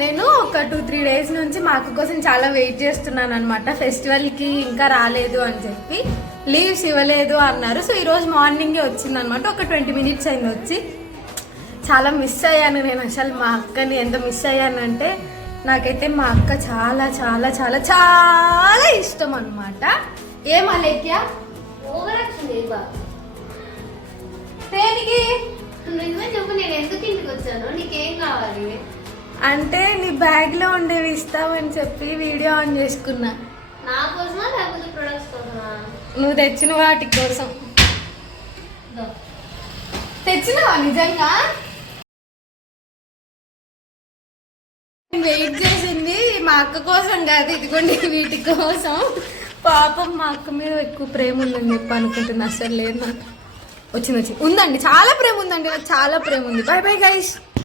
నేను ఒక 2-3 డేస్ నుంచి మా అక్క కోసం చాలా వెయిట్ చేస్తున్నాను అనమాట. ఫెస్టివల్కి ఇంకా రాలేదు అని చెప్పి లీవ్స్ ఇవ్వలేదు అన్నారు. సో ఈరోజు మార్నింగే వచ్చిందనమాట. ఒక 20 మినిట్స్ అయింది వచ్చి. చాలా మిస్ అయ్యాను నేను అసలు మా అక్కని. ఎంత మిస్ అయ్యానంటే నాకైతే మా అక్క చాలా చాలా చాలా చాలా ఇష్టం అనమాట. ఏం అలేఖ్య దేనికి చెప్పు, నేను ఎందుకు ఇంటికి వచ్చాను? నీకేం కావాలి అంటే నీ బ్యాగ్ లో ఉండేవి ఇస్తావని చెప్పి వీడియో ఆన్ చేసుకున్నా. నా కోసమా లేకపోతే ప్రొడక్ట్స్ కోసమా? నువ్వు తెచ్చిన వాటి కోసం. తెచ్చినావా నిజంగా? వెయిట్ చేసింది మా అక్క కోసం కాదు, ఇదిగోండి వీటి కోసం. పాపం మా అక్క మీద ఎక్కువ ప్రేమ ఉందని చెప్పి అనుకుంటున్నా. అసలు లేదు నాకు. వచ్చింది ఉందండి, చాలా ప్రేమ ఉందండి, నాకు చాలా ప్రేమ ఉంది. By bye guys.